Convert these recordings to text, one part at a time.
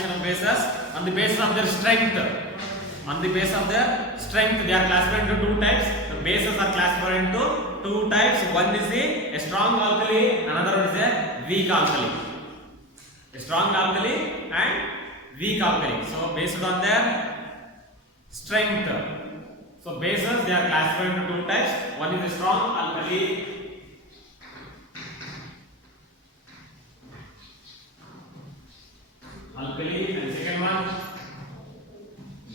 classification of bases on the basis of their strength. On the basis of their strength, they are classified into two types. The bases are classified into two types. One is a strong alkali, another one is a weak alkali. A strong alkali and weak alkali. So based on their strength. So bases they are classified into two types. One is a strong alkali. And second one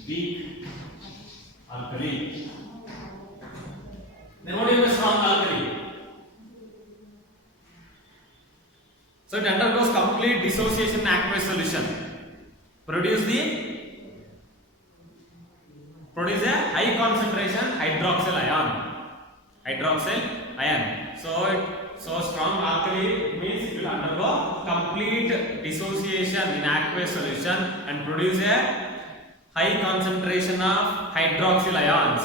weak alkali. Then what is a strong alkali? So it undergoes complete dissociation in aqueous solution. Produce a high concentration hydroxyl ion. So strong alkali means it will undergo complete dissociation in aqueous solution and produce a high concentration of hydroxyl ions.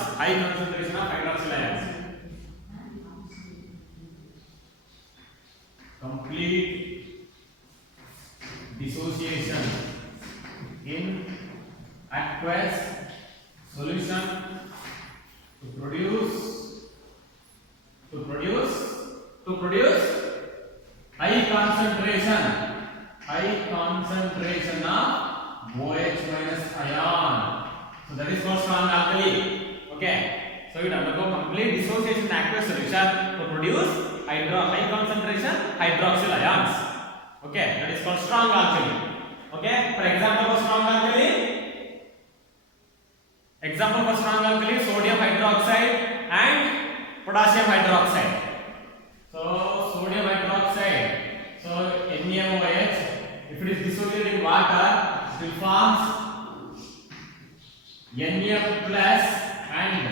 Complete dissociation in aqueous solution to produce high concentration of OH minus ion. So that is called strong alkali. Okay. So it undergo complete dissociation in aqueous solution to produce high concentration hydroxyl ions. Okay, that is called strong alkali. Okay, for example of strong alkali, sodium hydroxide and potassium hydroxide. So sodium hydroxide, so NaOH, if it is dissociated in water, it will form Na plus and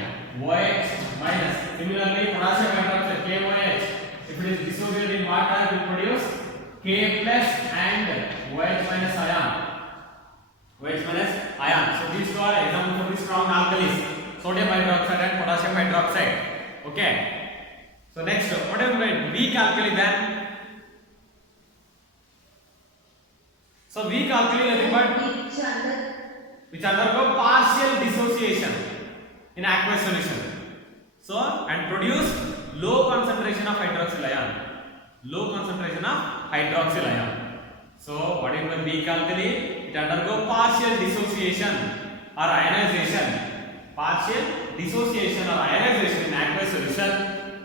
OH minus. Similarly, potassium hydroxide KOH, if it is dissociated in water, it will produce K plus and OH minus ion. So these two are examples of the strong alkalis, sodium hydroxide and potassium hydroxide. Okay. So next, what is weak alkali then? So weak alkali is nothing which undergo partial dissociation in aqueous solution. So and produce low concentration of hydroxyl ion. So what is the weak alkali? It undergo partial dissociation or ionization. In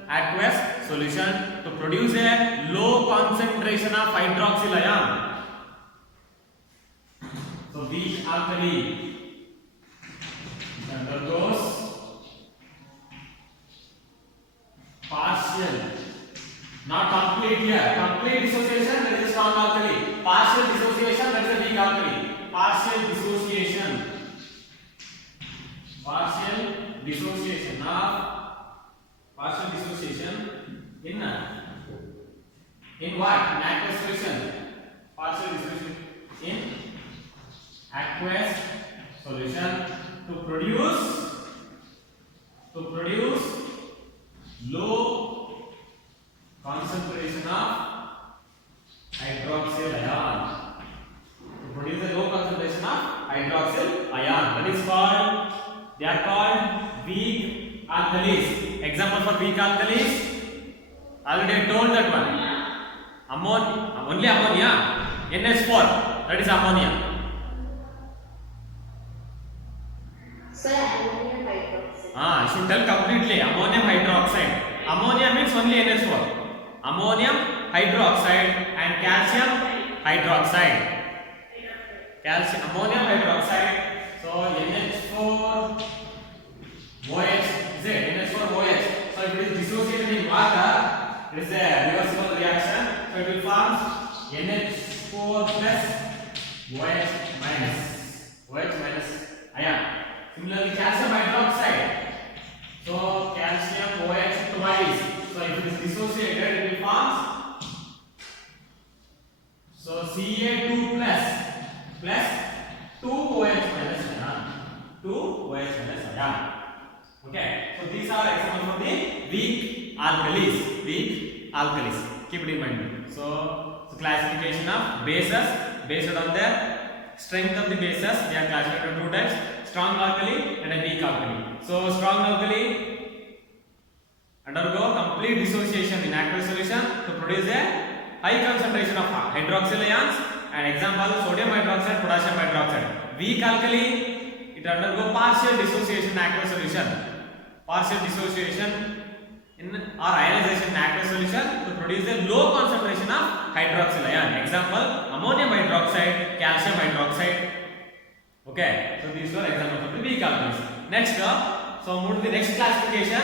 aqueous solution to produce a low concentration of hydroxyl ion. So weak alkali undergoes partial, not complete here. Complete dissociation, that is a strong alkali. Partial dissociation, that is a weak alkali. Partial dissociation in what? In aqueous solution. Partial dissociation in aqueous solution to produce low concentration of hydroxyl ion. That is called, they are called weak alkalis. Example for weak alkalis, already I told that one. Only ammonia, NH4, that is ammonia. Sir, ammonium hydroxide. I should tell completely. Ammonium hydroxide. Ammonia means only NH4. Ammonium hydroxide and calcium hydroxide. Ammonium hydroxide. So NH4 OH. Is it NH4 OH? So if it is dissociated in water, it is a reversible reaction. So it will form NH4 plus OH minus ion. Similarly, calcium hydroxide. So calcium OH twice. So if it is dissociated, it will form so Ca2 plus 2 OH minus ion. 2 OH minus ion. Okay. So these are examples of the weak alkalis. Keep it in mind. So classification of bases based on their Strength of the bases, they are classified into two types: strong alkali and a weak alkali. So strong alkali undergo complete dissociation in aqueous solution to produce a high concentration of hydroxyl ions, and example sodium hydroxide, potassium hydroxide. Weak alkali, it undergo partial dissociation in aqueous solution, partial dissociation in or ionization in aqueous solution to produce a low concentration of hydroxyl ion. Example ammonium hydroxide, calcium hydroxide. Okay, so these were examples of the weak alkalis. Next, so move to the next classification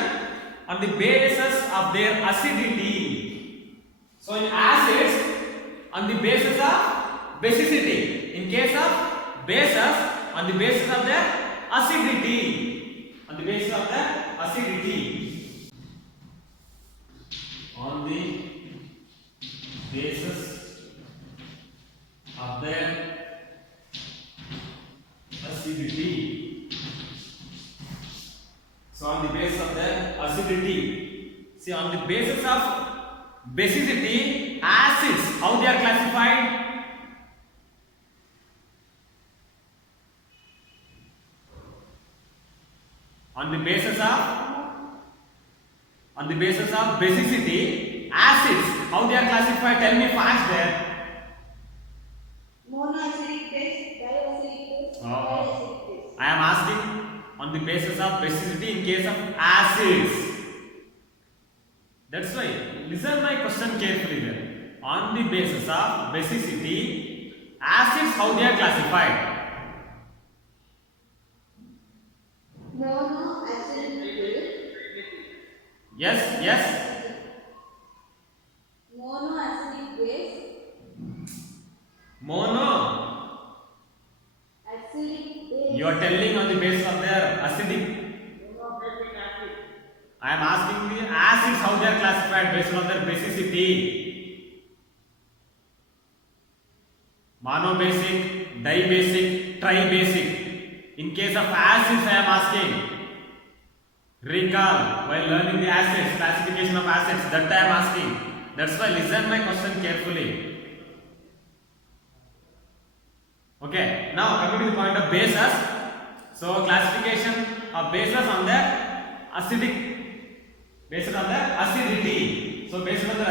on the basis of their acidity. So in acids, on the basis of basicity. In case of bases, on the basis of their acidity. On the basis of their acidity. On the basis of their acidity. So on the basis of their acidity. See, on the basis of basicity, acids, how they are classified? On the basis of basicity, acids, how they are classified? Tell me fast there. Monoacidic base, diacidic base, Oh. triacidic base. I am asking on the basis of basicity in case of acids. That's why listen my question carefully there. On the basis of basicity, acids, how they are classified? Monoacidic base. Yes, yes. Monoacidic base. Mono. Acidic base. You are telling on the basis of their acidic. I am asking the acids, how they are classified based on their basicity. Monobasic, dibasic, tribasic. In case of acids, I am asking. Recall while learning the acids, classification of acids, that I am asking. That's why listen my question carefully. Okay, now coming to the point of bases. So classification of bases on the acidic, based on the acidity. So based on the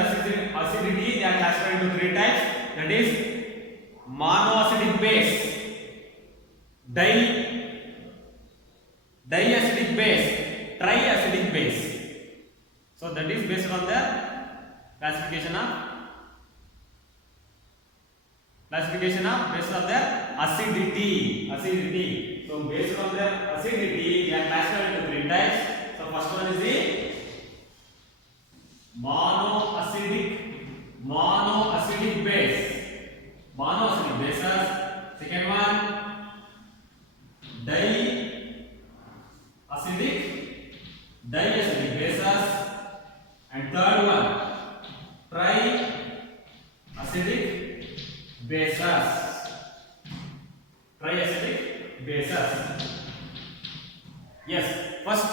acidity, they are classified into three types. That is monoacidic base, diacidic base, triacidic base. So that is based on the classification of based on their acidity. So based on their acidity, they are classified into three types. So first one is the monoacidic base. Monoacidic bases. Second one, diacidic bases. And third one, triacidic bases. Yes. First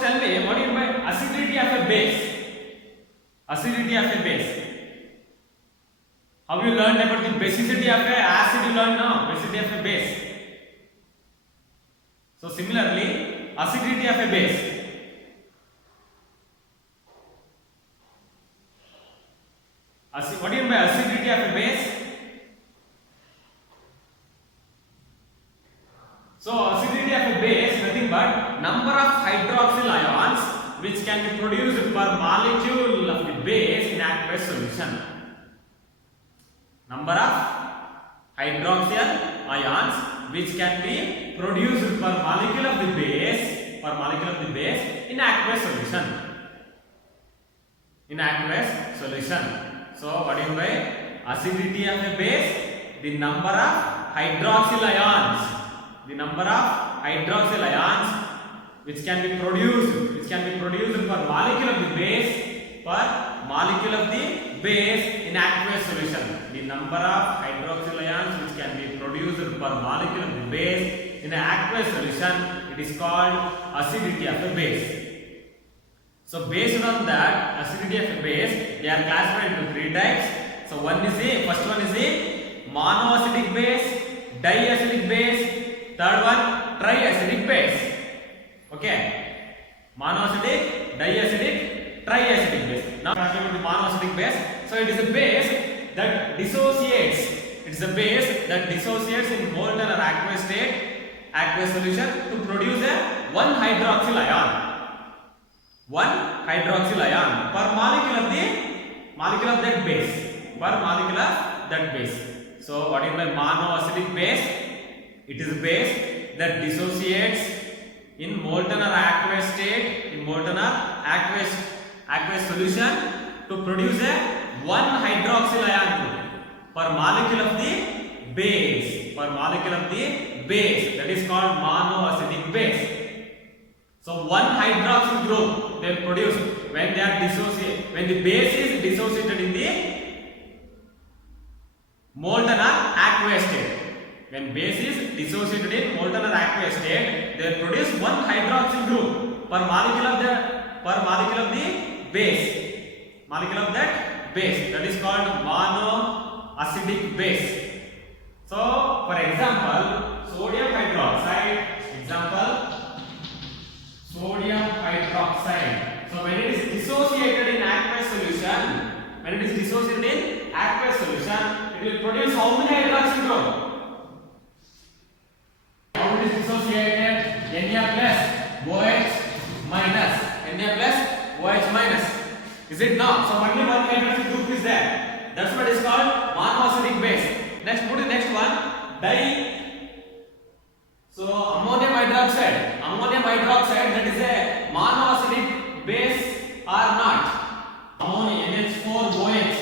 tell me, what do you mean by acidity of a base? Acidity of a base. Have you learned about the basicity of a acid? You learned now basicity of a base. So similarly, acidity of a base. What do you mean by acidity of a base? So acidity of a base, nothing but number of hydroxyl ions which can be produced per molecule of the base in aqueous solution. Number of hydroxyl ions which can be produced per molecule of the base in aqueous solution. So what do you mean by acidity of a base? The number of hydroxyl ions. Which can be produced per molecule of the base in aqueous solution. The number of hydroxyl ions which can be produced per molecule of the base in an aqueous solution, it is called acidity of a base. So based on that acidity of a base, they are classified into three types. So first one is the monoacidic base, diacidic base. Third one, triacidic base. Okay, monoacidic, diacidic, triacidic base. Now talking about the monoacidic base. So it is a base that dissociates. It is a base that dissociates in molten or aqueous state, aqueous solution to produce a 1 hydroxyl ion. 1 hydroxyl ion per molecule of that base. Per molecule of that base. So what is my monoacidic base? It is a base that dissociates in molten or aqueous state, in molten or aqueous solution to produce a 1 hydroxyl ion group per molecule of the base. Per molecule of the base, that is called monoacidic base. So 1 hydroxyl group they produce when they are dissociated, when the base is dissociated in the molten or aqueous state. When base is dissociated in molten or aqueous state, they produce 1 hydroxyl group per molecule of the base. Molecule of that base, that is called monoacidic base. So for example, sodium hydroxide. Example, sodium hydroxide. So when it is dissociated in aqueous solution, it will produce how many hydroxyl group? How it is dissociated? Na plus OH minus. Na plus OH minus. Is it not? So only 1 hydroxyl group is there. That's what is called monoacidic base. Next, put the next one. So ammonium hydroxide. Ammonium hydroxide, that is a monoacidic base or not? Ammonia NH4OH.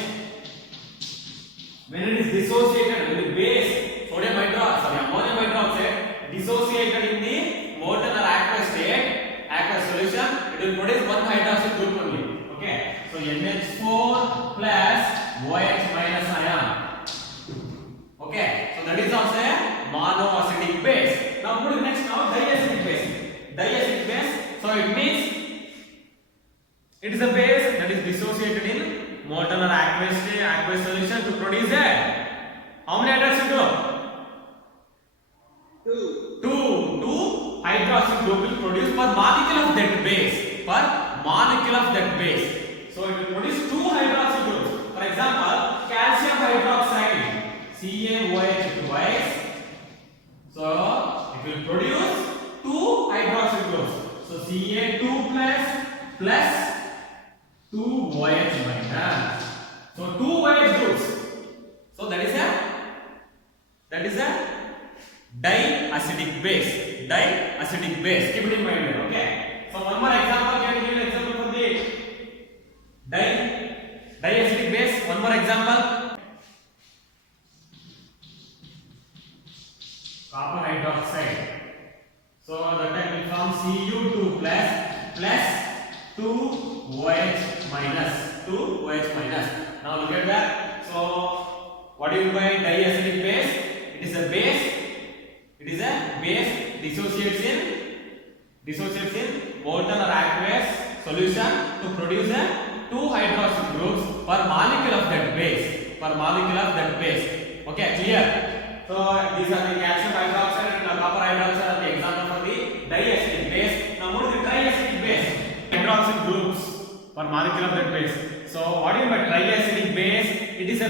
When it is dissociated with the base, ammonium hydroxide dissociated in the molten or aqueous state, aqueous solution, it will produce 1 hydroxyl group only. Okay, so NH4 plus OH minus ion. Okay, so that is also a monoacidic base. Now put the next diacidic base. Diacidic base, so it means it is a base that is dissociated in molten or aqueous solution to produce a how many hydroxyl group? 2 hydroxyl group will produce per molecule of that base. Per molecule of that base. So it will produce 2 hydroxyl groups. For example, calcium hydroxide, CaOH twice. So it will produce 2 hydroxyl groups. So Ca2 plus 2 OH minus. So 2 OH groups. So that is a diacidic base. Diacidic base. Keep it in mind. Okay. So one more example. Can you give an example for the diacidic base? One more example. Copper hydroxide. So the time will form Cu2 plus 2 OH minus. 2 OH minus. Now look at that. So what do you mean by diacidic base? It is a base dissociates in molten or aqueous solution to produce a 2 hydroxyl groups per molecule of that base. Okay, clear? So these are the calcium hydroxide and the copper hydroxide are the example for the diacidic base. Now move to the triacidic base. Hydroxyl groups per molecule of that base. So what do you mean by triacidic base? It is a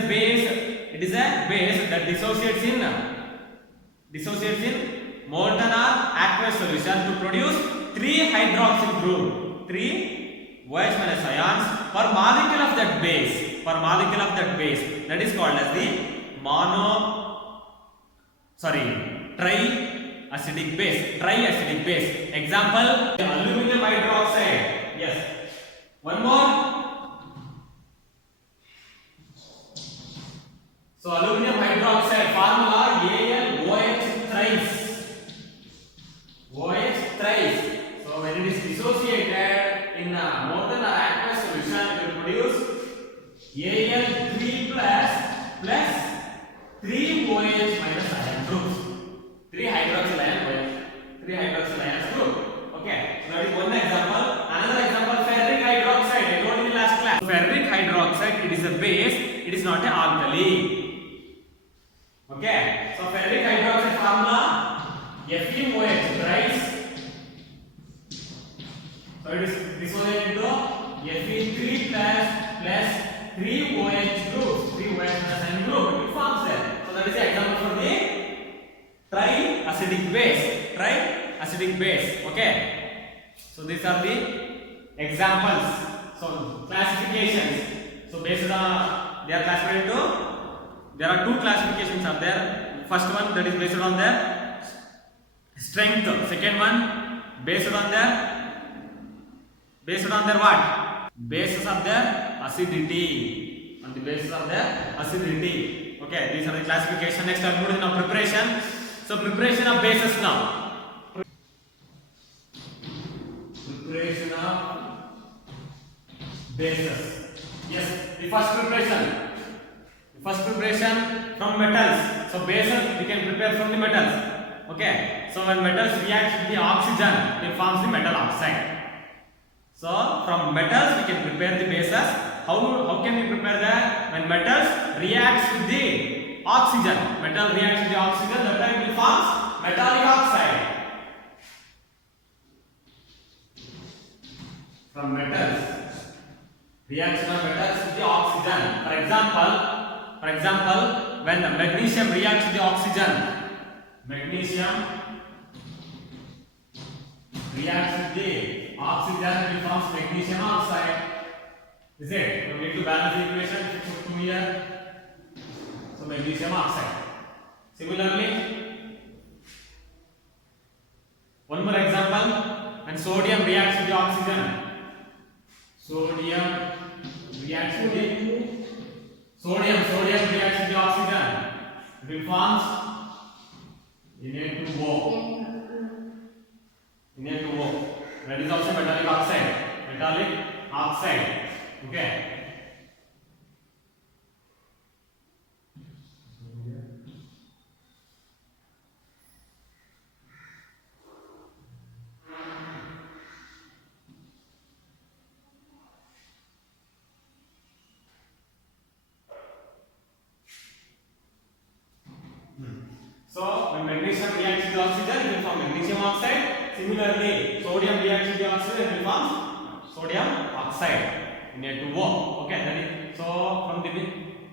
base that dissociates in molten or aqueous solution to produce 3 hydroxyl group, 3 OH minus ions per molecule of that base. That is called as the triacidic base. Example, aluminum hydroxide. Yes. One more. So aluminum hydroxide formula AlOH thrice. OH thrice. So when it is dissociated in a molten or aqueous solution, it will produce Al3 plus 3 OH minus ion groups. 3 hydroxyl ion group. Okay. So that is one example. Another example, ferric hydroxide. I told you in the last class. Ferric hydroxide, it is a base. It is not an alkali. Okay. So ferric hydroxide it is dissociated into Fe3 plus 3OH groups. 3OH plus N group it forms there. So that is the example for the triacidic base. Triacidic base. Okay. So these are the examples. So classifications. So based on they are classified into, there are two classifications are there. First one that is based on their strength. Second one based on their what? Basis of their acidity. On the basis of their acidity. Okay, these are the classification. Next I move to now preparation. So preparation of bases now. Preparation of bases. Yes, the first preparation. The first preparation from metals. So bases we can prepare from the metals. Okay. So when metals react with the oxygen, it forms the metal oxide. So from metals we can prepare the bases. How can we prepare that? When metals reacts with the oxygen, metal reacts with the oxygen, that time it forms metallic oxide. From metals, reaction of metals with the oxygen. For example, when the magnesium reacts with the oxygen, magnesium reacts with the oxygen, it forms magnesium oxide. Is it? We need to balance the equation. Put 2 here. So magnesium oxide. Similarly, one more example. When sodium reacts with the oxygen, sodium reacts with the oxygen, it forms Na2O. That is also metallic oxide. Okay. So when magnesium reacts with the oxygen, it will form magnesium oxide. Similarly, sodium reacts with the oxygen, it will form sodium oxide. Na2O. Okay, that is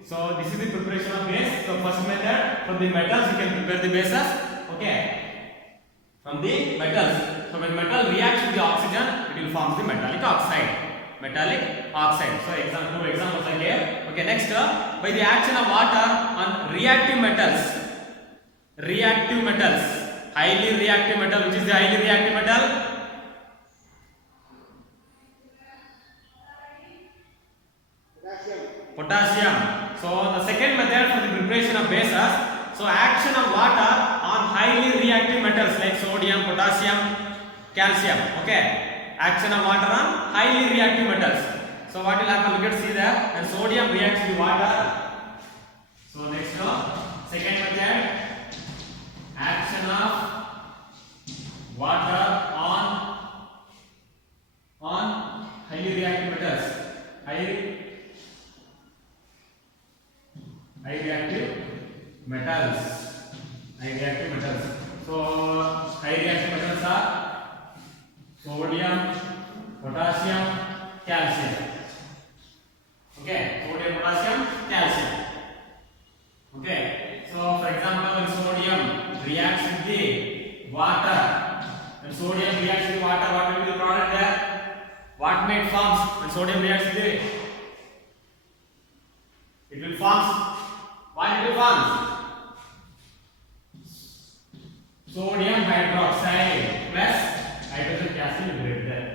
so this is the preparation of base. So first method, from the metals we can prepare the bases. Okay, from the metals. So when metal reacts with the oxygen, it will form the metallic oxide. So two examples are here. Okay, next by the action of water on reactive metals, highly reactive metal. Which is the highly reactive metal? Potassium. So the second method for the preparation of bases. So action of water on highly reactive metals like sodium, potassium, calcium. Okay, action of water on highly reactive metals. So what will happen? We can see that when sodium reacts with water. So next second method, action of water on highly reactive metals. High reactive metals. So high reactive metals are sodium, potassium, calcium. Okay, sodium, potassium, calcium. Okay, so for example, when sodium reacts with the water, what will be the product there? What may it forms when sodium reacts with it? It will form. What it will form? Sodium hydroxide plus hydrogen gas will liberate there.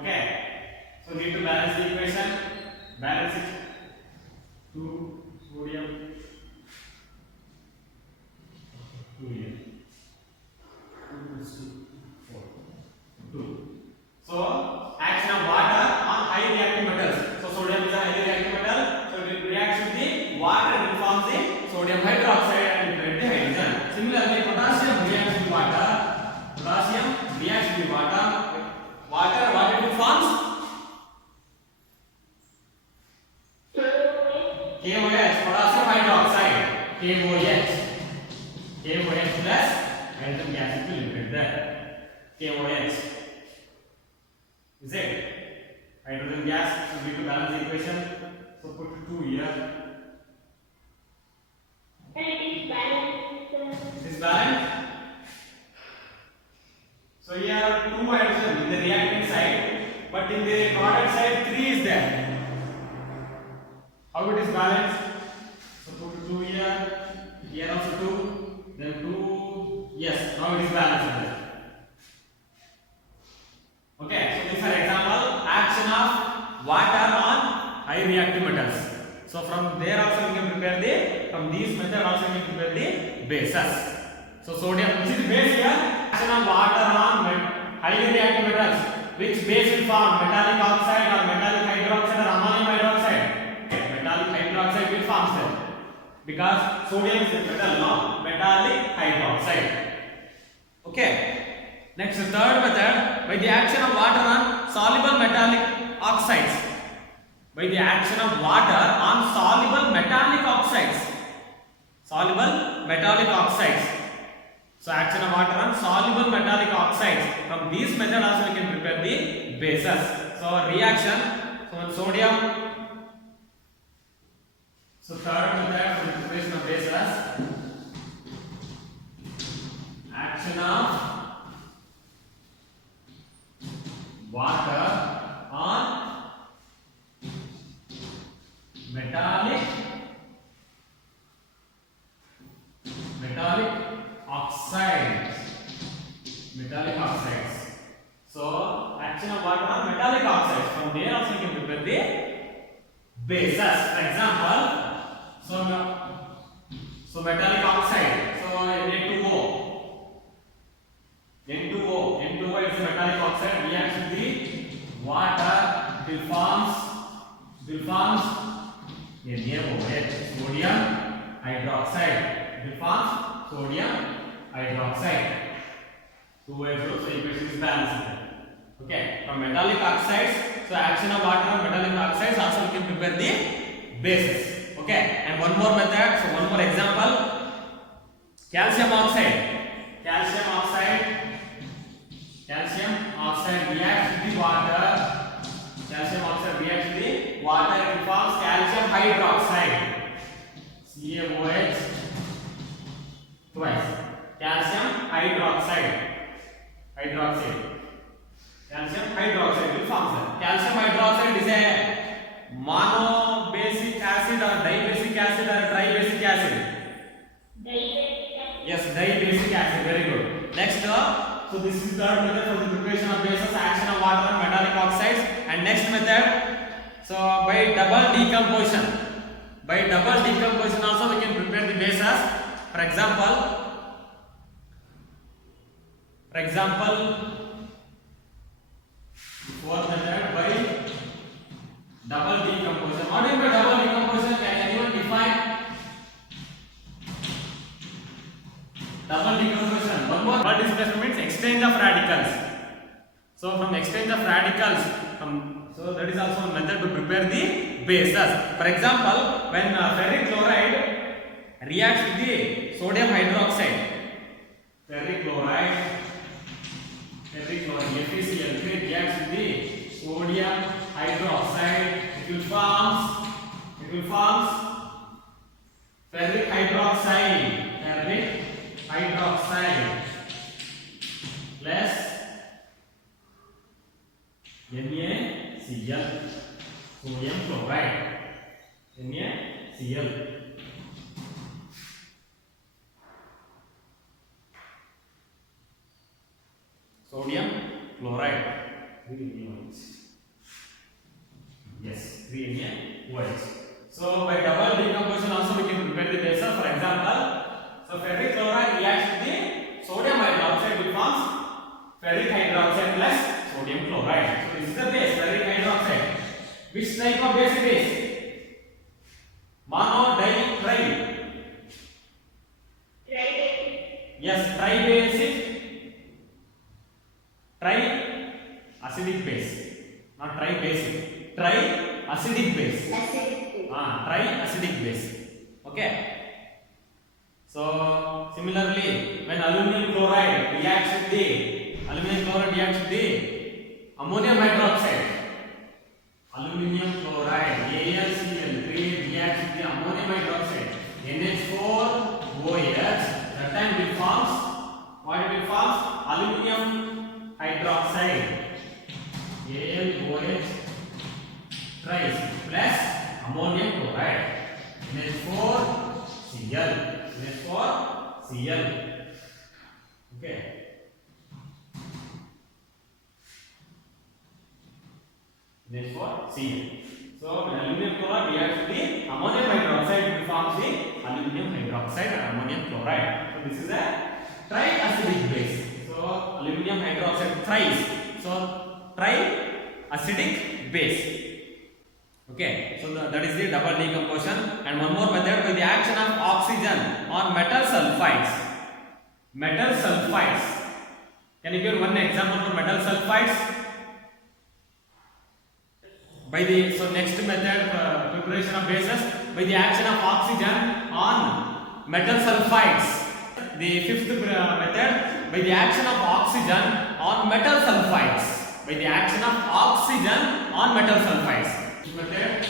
Okay. So we need to balance the equation. Balance it. 2 sodium. 2 here. 2 plus 2. 4. 2. So action of water on high reactive metals. So sodium is a highly reactive metal. So it reacts with the water and it forms the sodium hydroxide and it creates the hydrogen. Similarly, potassium reacts with water. Water, what it forms? KOH, potassium hydroxide. KOH plus hydrogen gas will liberate there. KOH. Is it? Hydrogen gas. So we need to balance the equation. So put 2 here. It is balanced. Is balanced. So here are 2 hydrogen in the reactant side, but in the product side 3 is there. How it is balanced? So put 2 here. Here also 2. Then 2. Yes. Now it is balanced. Okay. So this is an example action of water on high reactive metals. So from there also we can prepare the from these method also we can prepare the bases. So sodium, which is base here, action of water on highly reactive metals. Which base will form? Metallic oxide or metallic hydroxide or ammonium hydroxide? Metallic hydroxide will form there. Because sodium is a metal, no? Metallic hydroxide. Okay. Next, the third method, by the action of water on soluble metallic oxides. By the action of water on soluble metallic oxides. Soluble metallic oxides. So action of water on soluble metallic oxides. From these method also we can prepare the bases. So reaction. So when sodium. So third method for the preparation of bases. Action of water on metallic oxides. Metallic oxides. So action of water on metallic oxides. From there also you can prepare the bases. For example, so metallic oxide. So Na2O. N2O is a metallic oxide. Reacts with the water. It forms NaOH, sodium hydroxide. It forms sodium hydroxide. 2H, so equation is balanced. Okay, from metallic oxides, so action of water on metallic oxides also we can prepare the bases. Okay, and one more method, so one more example. Calcium oxide reacts with the water. Calcium oxide reacts with the water and forms calcium hydroxide. CaOH twice. Calcium hydroxide. Calcium hydroxide will form. Calcium hydroxide is a monobasic acid or dibasic acid or tribasic acid. Yes, dibasic acid. Very good. Next, so this is the third method for the preparation of bases, action of water on metallic oxides. And next method, so by double decomposition. By double decomposition also we can prepare the bases. For example, fourth method by double decomposition. What do you mean by double decomposition? Can anyone define? Double decomposition. One more. Double displacement means exchange of radicals. So from exchange of radicals, so that is also a method to prepare the bases. For example, when ferric chloride reacts with the sodium hydroxide, ferric chloride FeCl3 reacts with the sodium hydroxide, it will form ferric hydroxide plus NaCl, sodium chloride, NaCl. Sodium chloride. Yes, 3NaOH. So by double decomposition also we can prepare the bases. For example, so ferric chloride reacts with the sodium hydroxide, which forms ferric hydroxide plus sodium chloride. So this is the base, ferric hydroxide. Which type of base it is? Mono, di, tri. Yes, tri-basic. Tri-acidic base, not tri-basic. Tri-acidic base. Tri-acidic base. Okay. So similarly, when aluminum chloride reacts with the Aluminum chloride reacts with the ammonium hydroxide. Aluminum chloride AlCl3 reacts with the ammonium hydroxide NH4OH. That time it forms what it forms? Aluminum hydroxide AlOH thrice plus ammonium chloride NH4Cl. Okay. NH4Cl. So aluminum chloride reacts with the ammonium hydroxide to form the aluminum hydroxide and ammonium chloride. So this is a triacidic base. So aluminum hydroxide thrice. So triacidic base. Okay. So that is the double decomposition. And one more method by the action of oxygen on metal sulfides. Metal sulfides. Can you give one example for metal sulfides? By the next method preparation of bases by the action of oxygen on metal sulfides. The fifth method by the action of oxygen on metal sulfides. By the action of oxygen on metal sulfides. Method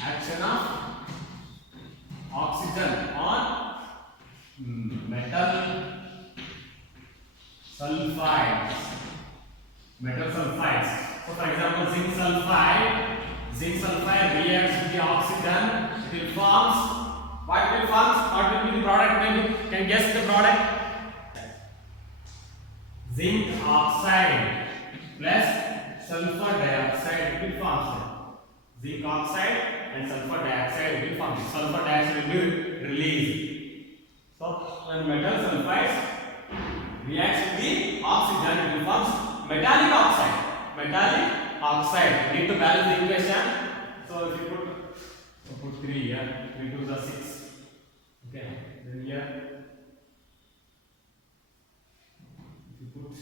action of oxygen on metal sulfides. Metal sulfides. So for example, zinc sulfide reacts with the oxygen. It will forms. What will forms? What will be the product? Maybe can guess the product. Zinc oxide plus sulfur dioxide will form. Zinc oxide and sulfur dioxide will form. Sulfur dioxide will be released. So when metal sulfides reacts with the oxygen, it will form metallic oxide. Metallic oxide. We need to balance the equation. So if you put 3 here, 3 2 is 6. Okay. Then here, if you put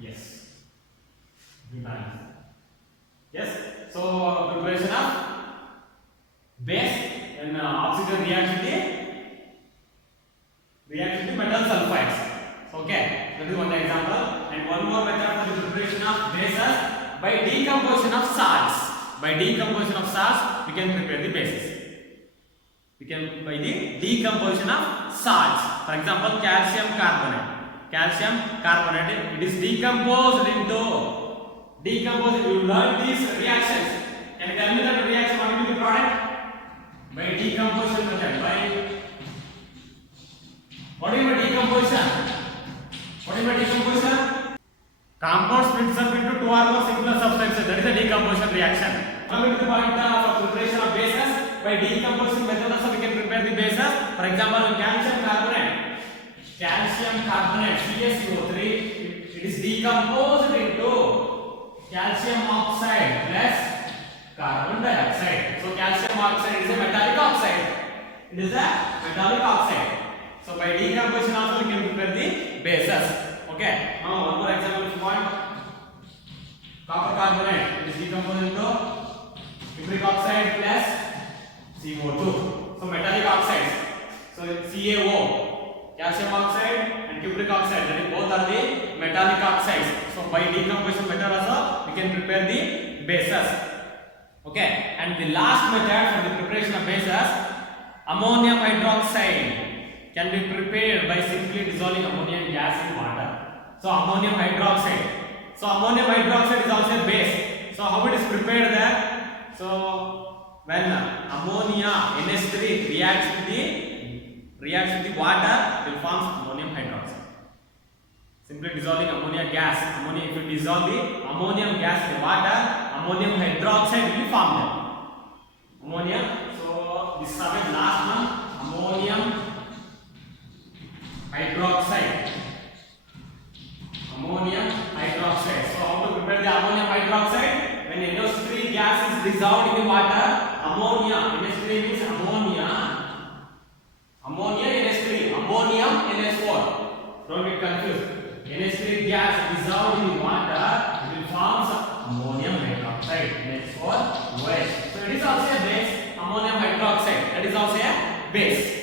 yes, we balance. Yes. So preparation of base and oxygen reacts with the metal sulfides. Okay, that is one example. And one more method for the preparation of bases by decomposition of salts. By decomposition of salts, we can prepare the bases. We can by the decomposition of salts. For example, calcium carbonate. Calcium carbonate, it is decomposed into. You learn these reactions. Can you tell me that reaction? What will be the product? By decomposition method. What is decomposition? Compound splits up into 2 or more simpler substances. That is a decomposition reaction. Coming to the point of preparation of bases, by decomposition method also we can prepare the bases. For example, calcium carbonate, CaSO3, it is decomposed into calcium oxide plus carbon dioxide. So calcium oxide is a metallic oxide. So by decomposition also we can prepare the bases. Okay. Now one more example if you want. Copper carbonate, it is decomposed into cupric oxide plus CO2. So metallic oxides. So CaO, calcium oxide and cupric oxide, that is both are the metallic oxides. So by decomposition method also we can prepare the bases. Okay, and the last method for the preparation of bases, ammonium hydroxide can be prepared by simply dissolving ammonium gas in water. So ammonium hydroxide is also a base. So how it is prepared there? So when ammonia NH3 reacts with the water, it will form ammonium hydroxide. Simply dissolving ammonia gas. If you dissolve the ammonium gas in water, ammonium hydroxide will be formed. Ammonia. So this is the last one. Ammonium hydroxide. So how to prepare the ammonium hydroxide? When NH3 gas is dissolved in the water, ammonia. NH3 means ammonia. NH3. Ammonium NH4. Don't get confused. NH3 gas dissolved in the water, it will form ammonium Next for OH. So it is also a base. Ammonium hydroxide. That is also a base.